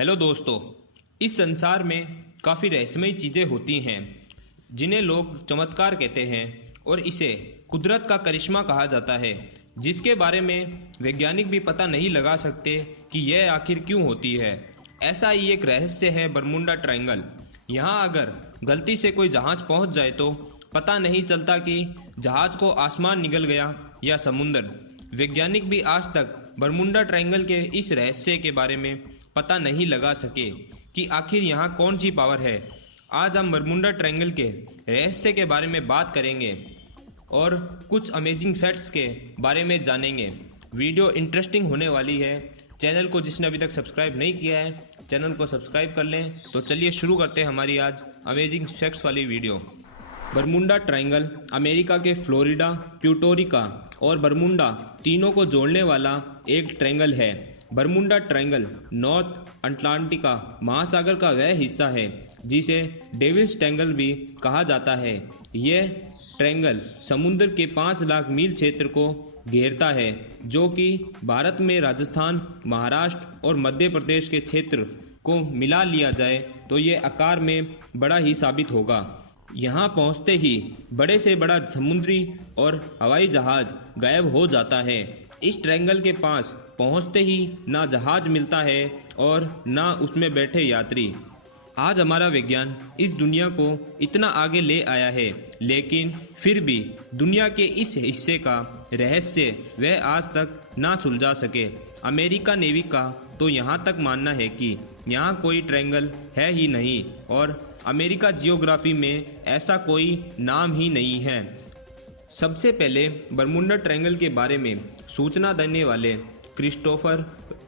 Hello दोस्तों। इस संसार में काफ़ी रहस्यमयी चीज़ें होती हैं जिन्हें लोग चमत्कार कहते हैं और इसे कुदरत का करिश्मा कहा जाता है, जिसके बारे में वैज्ञानिक भी पता नहीं लगा सकते कि यह आखिर क्यों होती है। ऐसा ही एक रहस्य है बरमूडा ट्रायंगल। यहाँ अगर गलती से कोई जहाज़ पहुँच जाए तो पता नहीं चलता कि जहाज़ को आसमान निगल गया या समुंदर। वैज्ञानिक भी आज तक बरमूडा ट्रायंगल के इस रहस्य के बारे में पता नहीं लगा सके कि आखिर यहाँ कौन सी पावर है। आज हम बरमूडा ट्रायंगल के रहस्य के बारे में बात करेंगे और कुछ अमेजिंग फैक्ट्स के बारे में जानेंगे। वीडियो इंटरेस्टिंग होने वाली है। चैनल को जिसने अभी तक सब्सक्राइब नहीं किया है, चैनल को सब्सक्राइब कर लें। तो चलिए शुरू करते हैं हमारी आज अमेजिंग फैक्ट्स वाली वीडियो। बरमूडा ट्रायंगल अमेरिका के फ्लोरिडा, प्यूर्टोरिको और बरमूडा तीनों को जोड़ने वाला एक ट्रायंगल है। बरमूडा ट्रायंगल नॉर्थ अटलांटिका महासागर का वह हिस्सा है जिसे डेविल्स ट्रायंगल भी कहा जाता है। यह ट्रायंगल समुद्र के 5 लाख मील क्षेत्र को घेरता है, जो कि भारत में राजस्थान, महाराष्ट्र और मध्य प्रदेश के क्षेत्र को मिला लिया जाए तो ये आकार में बड़ा ही साबित होगा। यहाँ पहुँचते ही बड़े से बड़ा समुद्री और हवाई जहाज गायब हो जाता है। इस ट्रायंगल के पास पहुँचते ही ना जहाज मिलता है और ना उसमें बैठे यात्री। आज हमारा विज्ञान इस दुनिया को इतना आगे ले आया है, लेकिन फिर भी दुनिया के इस हिस्से का रहस्य वह आज तक ना सुलझा सके। अमेरिका नेवी का तो यहाँ तक मानना है कि यहाँ कोई ट्रायंगल है ही नहीं और अमेरिका जियोग्राफी में ऐसा कोई नाम ही नहीं है। सबसे पहले बरमूडा ट्रायंगल के बारे में सूचना देने वाले क्रिस्टोफर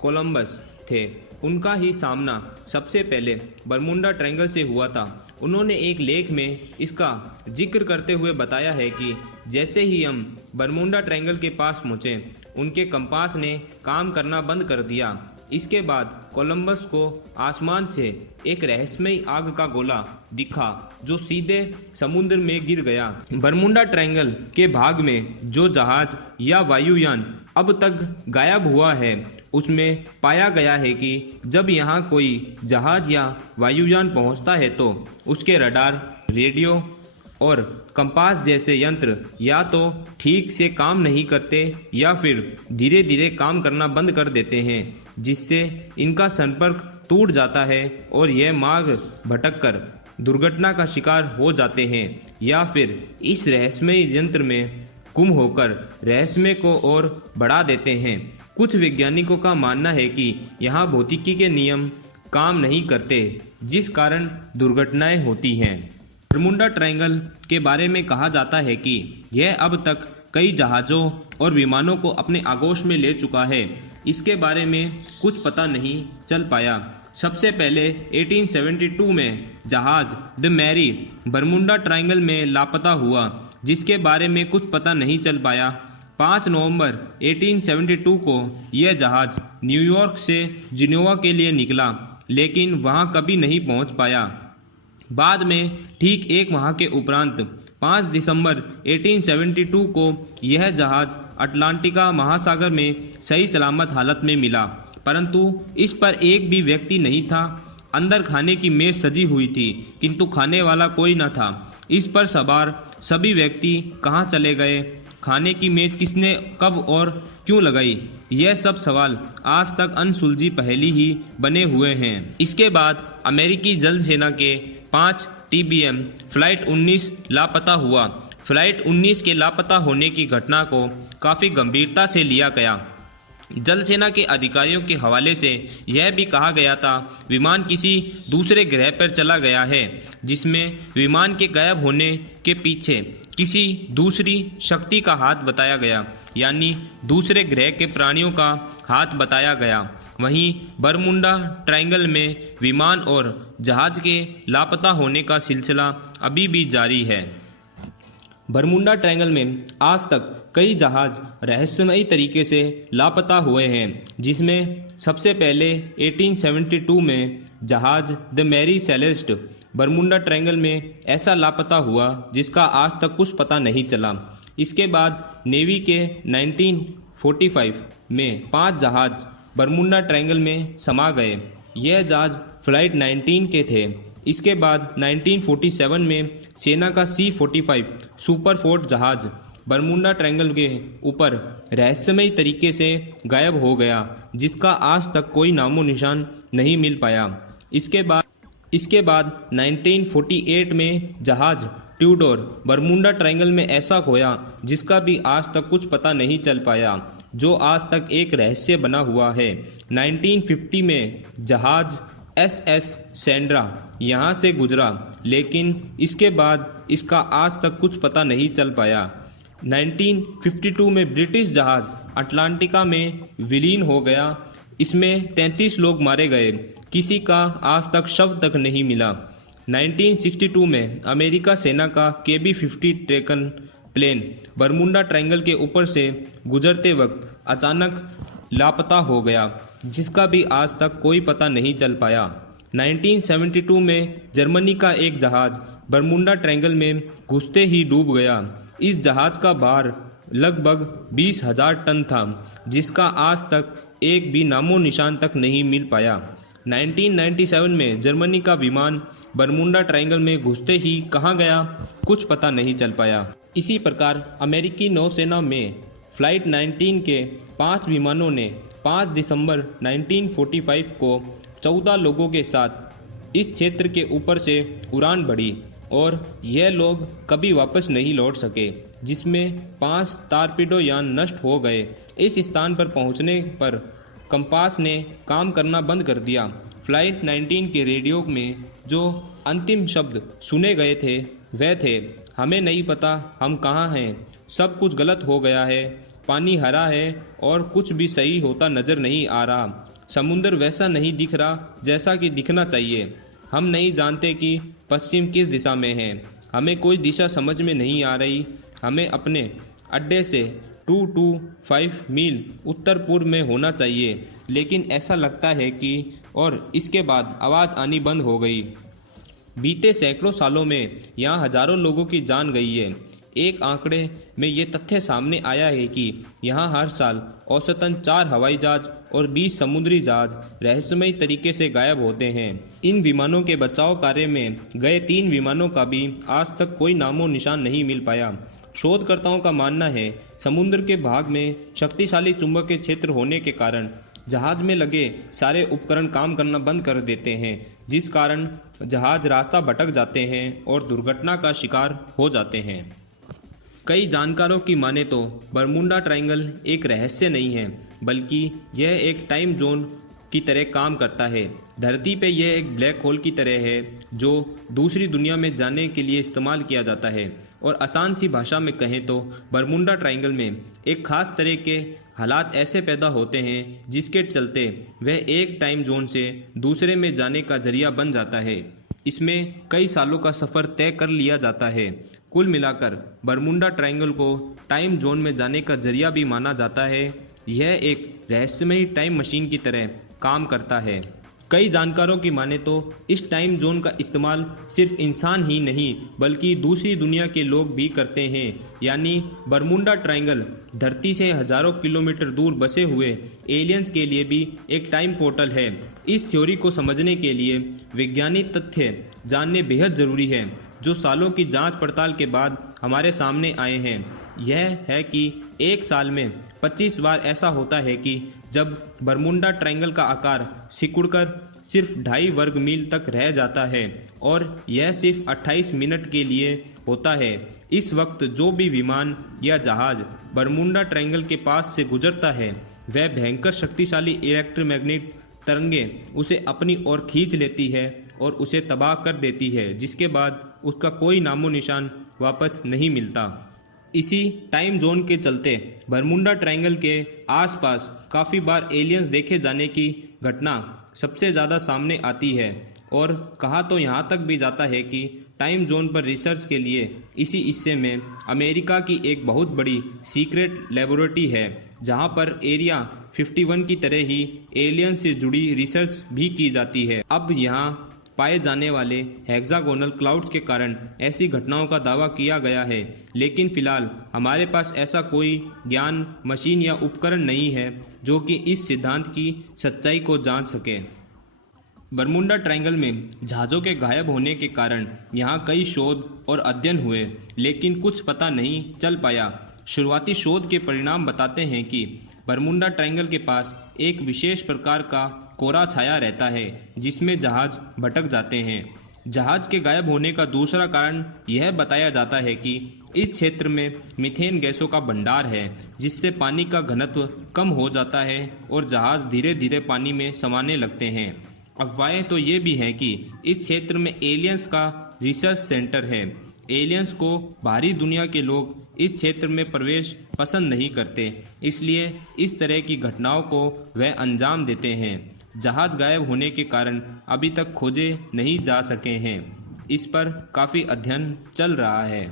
कोलंबस थे। उनका ही सामना सबसे पहले बरमूडा ट्रायंगल से हुआ था। उन्होंने एक लेख में इसका जिक्र करते हुए बताया है कि जैसे ही हम बरमूडा ट्रायंगल के पास पहुँचे, उनके कंपास ने काम करना बंद कर दिया। इसके बाद कोलंबस को आसमान से एक रहस्यमयी आग का गोला दिखा जो सीधे समुद्र में गिर गया। बरमूडा ट्रायंगल के भाग में जो जहाज या वायुयान अब तक गायब हुआ है, उसमें पाया गया है कि जब यहाँ कोई जहाज या वायुयान पहुँचता है तो उसके रडार, रेडियो और कंपास जैसे यंत्र या तो ठीक से काम नहीं करते या फिर धीरे धीरे काम करना बंद कर देते हैं, जिससे इनका संपर्क टूट जाता है और यह मार्ग भटककर दुर्घटना का शिकार हो जाते हैं या फिर इस रहस्यमय यंत्र में गुम होकर रहस्य को और बढ़ा देते हैं। कुछ वैज्ञानिकों का मानना है कि यहाँ भौतिकी के नियम काम नहीं करते, जिस कारण दुर्घटनाएं होती हैं। बरमूडा ट्रायंगल के बारे में कहा जाता है कि यह अब तक कई जहाज़ों और विमानों को अपने आगोश में ले चुका है। इसके बारे में कुछ पता नहीं चल पाया। सबसे पहले 1872 में जहाज द मैरी बरमूडा ट्रायंगल में लापता हुआ, जिसके बारे में कुछ पता नहीं चल पाया। 5 नवंबर 1872 को यह जहाज न्यूयॉर्क से जिनेवा के लिए निकला, लेकिन वहां कभी नहीं पहुंच पाया। बाद में ठीक एक माह के उपरांत 5 दिसंबर 1872 को यह जहाज अटलांटिका महासागर में सही सलामत हालत में मिला, परंतु इस पर एक भी व्यक्ति नहीं था। अंदर खाने की मेज सजी हुई थी, किंतु खाने वाला कोई न था। इस पर सवार सभी व्यक्ति कहाँ चले गए? खाने की मेज किसने कब और क्यों लगाई? यह सब सवाल आज तक अनसुलझी पहेली ही बने हुए हैं। इसके बाद अमेरिकी जल सेना के 5 TBM फ्लाइट 19 लापता हुआ। फ्लाइट 19 के लापता होने की घटना को काफ़ी गंभीरता से लिया गया। जल सेना के अधिकारियों के हवाले से यह भी कहा गया था विमान किसी दूसरे ग्रह पर चला गया है, जिसमें विमान के गायब होने के पीछे किसी दूसरी शक्ति का हाथ बताया गया, यानी दूसरे ग्रह के प्राणियों का हाथ बताया गया। वहीं बरमूडा ट्रायंगल में विमान और जहाज के लापता होने का सिलसिला अभी भी जारी है। बरमूडा ट्रायंगल में आज तक कई जहाज रहस्यमयी तरीके से लापता हुए हैं, जिसमें सबसे पहले 1872 में जहाज the Mary Celeste Bermuda Triangle में ऐसा लापता हुआ जिसका आज तक कुछ पता नहीं चला। इसके बाद नेवी के 1945 में 5 जहाज बरमूडा ट्रायंगल में समा गए। यह जहाज फ्लाइट 19 के थे। इसके बाद 1947 में सेना का C-45 सुपर फोर्ट जहाज बरमुडा ट्रायंगल के ऊपर रहस्यमयी तरीके से गायब हो गया, जिसका आज तक कोई नामो निशान नहीं मिल पाया। इसके बाद 1948 में जहाज ट्यूडोर बरमुडा ट्रायंगल में ऐसा खोया जिसका भी आज तक कुछ पता नहीं चल पाया, जो आज तक एक रहस्य बना हुआ है। 1950 में जहाज SS सैंड्रा यहाँ से गुजरा, लेकिन इसके बाद इसका आज तक कुछ पता नहीं चल पाया। 1952 में ब्रिटिश जहाज अटलांटिका में विलीन हो गया। इसमें 33 लोग मारे गए, किसी का आज तक शव तक नहीं मिला। 1962 में अमेरिका सेना का KB-50 ट्रैकन प्लेन बरमुडा ट्रायंगल के ऊपर से गुजरते वक्त अचानक लापता हो गया, जिसका भी आज तक कोई पता नहीं चल पाया। 1972 में जर्मनी का एक जहाज बरमुडा ट्रायंगल में घुसते ही डूब गया। इस जहाज का भार लगभग 20,000 टन था, जिसका आज तक एक भी नामो निशान तक नहीं मिल पाया। 1997 में जर्मनी का विमान बरमुडा ट्रायंगल में घुसते ही कहाँ गया, कुछ पता नहीं चल पाया। इसी प्रकार अमेरिकी नौसेना में फ्लाइट 19 के 5 विमानों ने 5 दिसंबर 1945 को 14 लोगों के साथ इस क्षेत्र के ऊपर से उड़ान भरी और यह लोग कभी वापस नहीं लौट सके, जिसमें 5 टारपीडो यान नष्ट हो गए। इस स्थान पर पहुंचने पर कंपास ने काम करना बंद कर दिया। फ्लाइट 19 के रेडियो में जो अंतिम शब्द सुने गए थे वह थे, हमें नहीं पता हम कहाँ हैं, सब कुछ गलत हो गया है, पानी हरा है और कुछ भी सही होता नज़र नहीं आ रहा, समुंदर वैसा नहीं दिख रहा जैसा कि दिखना चाहिए, हम नहीं जानते कि पश्चिम किस दिशा में है, हमें कोई दिशा समझ में नहीं आ रही, हमें अपने अड्डे से 225 मील उत्तर पूर्व में होना चाहिए, लेकिन ऐसा लगता है कि और इसके बाद आवाज़ आनी बंद हो गई। बीते सैकड़ों सालों में यहाँ हजारों लोगों की जान गई है। एक आंकड़े में ये तथ्य सामने आया है कि यहाँ हर साल औसतन 4 हवाई जहाज और 20 समुद्री जहाज रहस्यमयी तरीके से गायब होते हैं। इन विमानों के बचाव कार्य में गए 3 विमानों का भी आज तक कोई नामो निशान नहीं मिल पाया। शोधकर्ताओं का मानना है समुद्र के भाग में शक्तिशाली चुंबकीय क्षेत्र होने के कारण जहाज में लगे सारे उपकरण काम करना बंद कर देते हैं, जिस कारण जहाज रास्ता भटक जाते हैं और दुर्घटना का शिकार हो जाते हैं। कई जानकारों की माने तो बरमुडा ट्रायंगल एक रहस्य नहीं है, बल्कि यह एक टाइम जोन की तरह काम करता है। धरती पे यह एक ब्लैक होल की तरह है जो दूसरी दुनिया में जाने के लिए इस्तेमाल किया जाता है। और आसान सी भाषा में कहें तो बरमुडा ट्रायंगल में एक खास तरह के हालात ऐसे पैदा होते हैं जिसके चलते वह एक टाइम जोन से दूसरे में जाने का जरिया बन जाता है। इसमें कई सालों का सफ़र तय कर लिया जाता है। कुल मिलाकर बरमुडा ट्रायंगल को टाइम जोन में जाने का जरिया भी माना जाता है। यह एक रहस्यमयी टाइम मशीन की तरह काम करता है। कई जानकारों की माने तो इस टाइम जोन का इस्तेमाल सिर्फ इंसान ही नहीं बल्कि दूसरी दुनिया के लोग भी करते हैं। यानी बरमुडा ट्रायंगल धरती से हजारों किलोमीटर दूर बसे हुए एलियंस के लिए भी एक टाइम पोर्टल है। इस थ्योरी को समझने के लिए वैज्ञानिक तथ्य जानने बेहद ज़रूरी है, जो सालों की जांच पड़ताल के बाद हमारे सामने आए हैं। यह है कि एक साल में 25 बार ऐसा होता है कि जब बरमुडा ट्रायंगल का आकार सिकुड़कर सिर्फ 2.5 वर्ग मील तक रह जाता है और यह सिर्फ 28 मिनट के लिए होता है। इस वक्त जो भी विमान या जहाज बरमुडा ट्रायंगल के पास से गुजरता है वह भयंकर शक्तिशाली इलेक्ट्रोमैग्नेटिक तरंगें उसे अपनी ओर खींच लेती है और उसे तबाह कर देती है, जिसके बाद उसका कोई नामो निशान वापस नहीं मिलता। इसी टाइम जोन के चलते बरमुडा ट्रायंगल के आसपास काफ़ी बार एलियंस देखे जाने की घटना सबसे ज़्यादा सामने आती है और कहा तो यहाँ तक भी जाता है कि टाइम जोन पर रिसर्च के लिए इसी हिस्से में अमेरिका की एक बहुत बड़ी सीक्रेट लेबोरेटरी है, जहाँ पर एरिया 51 की तरह ही एलियन से जुड़ी रिसर्च भी की जाती है। अब यहाँ पाए जाने वाले हेक्सागोनल क्लाउड्स के कारण ऐसी घटनाओं का दावा किया गया है, लेकिन फिलहाल हमारे पास ऐसा कोई ज्ञान, मशीन या उपकरण नहीं है जो कि इस सिद्धांत की सच्चाई को जांच सके। बरमुंडा ट्रायंगल में जहाज़ों के गायब होने के कारण यहाँ कई शोध और अध्ययन हुए, लेकिन कुछ पता नहीं चल पाया। शुरुआती शोध के परिणाम बताते हैं कि बरमुंडा ट्रायंगल के पास एक विशेष प्रकार का कोरा छाया रहता है, जिसमें जहाज भटक जाते हैं। जहाज के गायब होने का दूसरा कारण यह बताया जाता है कि इस क्षेत्र में मीथेन गैसों का भंडार है, जिससे पानी का घनत्व कम हो जाता है और जहाज धीरे धीरे पानी में समाने लगते हैं। अफवाहें तो ये भी हैं कि इस क्षेत्र में एलियंस का रिसर्च सेंटर है। एलियंस को बाहरी दुनिया के लोग इस क्षेत्र में प्रवेश पसंद नहीं करते, इसलिए इस तरह की घटनाओं को वह अंजाम देते हैं। जहाज गायब होने के कारण अभी तक खोजे नहीं जा सके हैं। इस पर काफ़ी अध्ययन चल रहा है,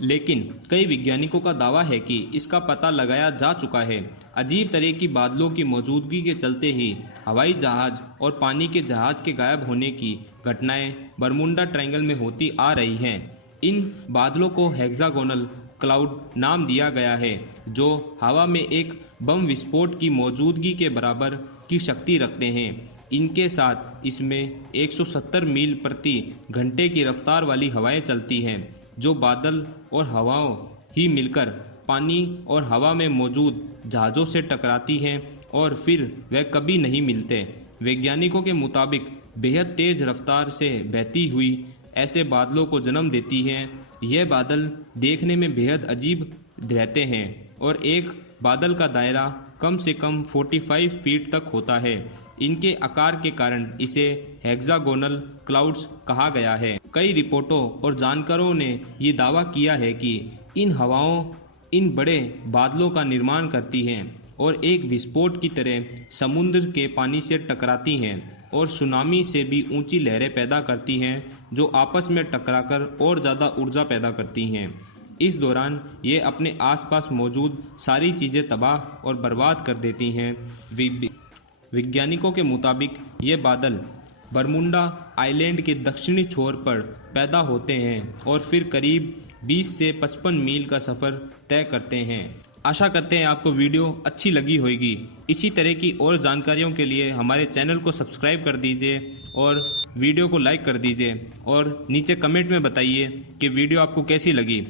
लेकिन कई वैज्ञानिकों का दावा है कि इसका पता लगाया जा चुका है। अजीब तरह की बादलों की मौजूदगी के चलते ही हवाई जहाज और पानी के जहाज के गायब होने की घटनाएं बरमुंडा ट्रायंगल में होती आ रही हैं। इन बादलों को हेक्सागोनल क्लाउड नाम दिया गया है, जो हवा में एक बम विस्फोट की मौजूदगी के बराबर की शक्ति रखते हैं। इनके साथ इसमें 170 मील प्रति घंटे की रफ्तार वाली हवाएं चलती हैं, जो बादल और हवाओं ही मिलकर पानी और हवा में मौजूद जहाज़ों से टकराती हैं और फिर वे कभी नहीं मिलते। वैज्ञानिकों के मुताबिक बेहद तेज़ रफ्तार से बहती हुई ऐसे बादलों को जन्म देती हैं। यह बादल देखने में बेहद अजीब रहते हैं और एक बादल का दायरा कम से कम 45 फीट तक होता है। इनके आकार के कारण इसे हेक्सागोनल क्लाउड्स कहा गया है। कई रिपोर्टों और जानकारों ने ये दावा किया है कि इन हवाओं इन बड़े बादलों का निर्माण करती हैं और एक विस्फोट की तरह समुद्र के पानी से टकराती हैं और सुनामी से भी ऊंची लहरें पैदा करती हैं, जो आपस में टकराकर और ज़्यादा ऊर्जा पैदा करती हैं। इस दौरान ये अपने आसपास मौजूद सारी चीज़ें तबाह और बर्बाद कर देती हैं। वैज्ञानिकों के मुताबिक ये बादल बरमुंडा आइलैंड के दक्षिणी छोर पर पैदा होते हैं और फिर करीब 20 से 55 मील का सफ़र तय करते हैं। आशा करते हैं आपको वीडियो अच्छी लगी होगी। इसी तरह की और जानकारियों के लिए हमारे चैनल को सब्सक्राइब कर दीजिए और वीडियो को लाइक कर दीजिए और नीचे कमेंट में बताइए कि वीडियो आपको कैसी लगी।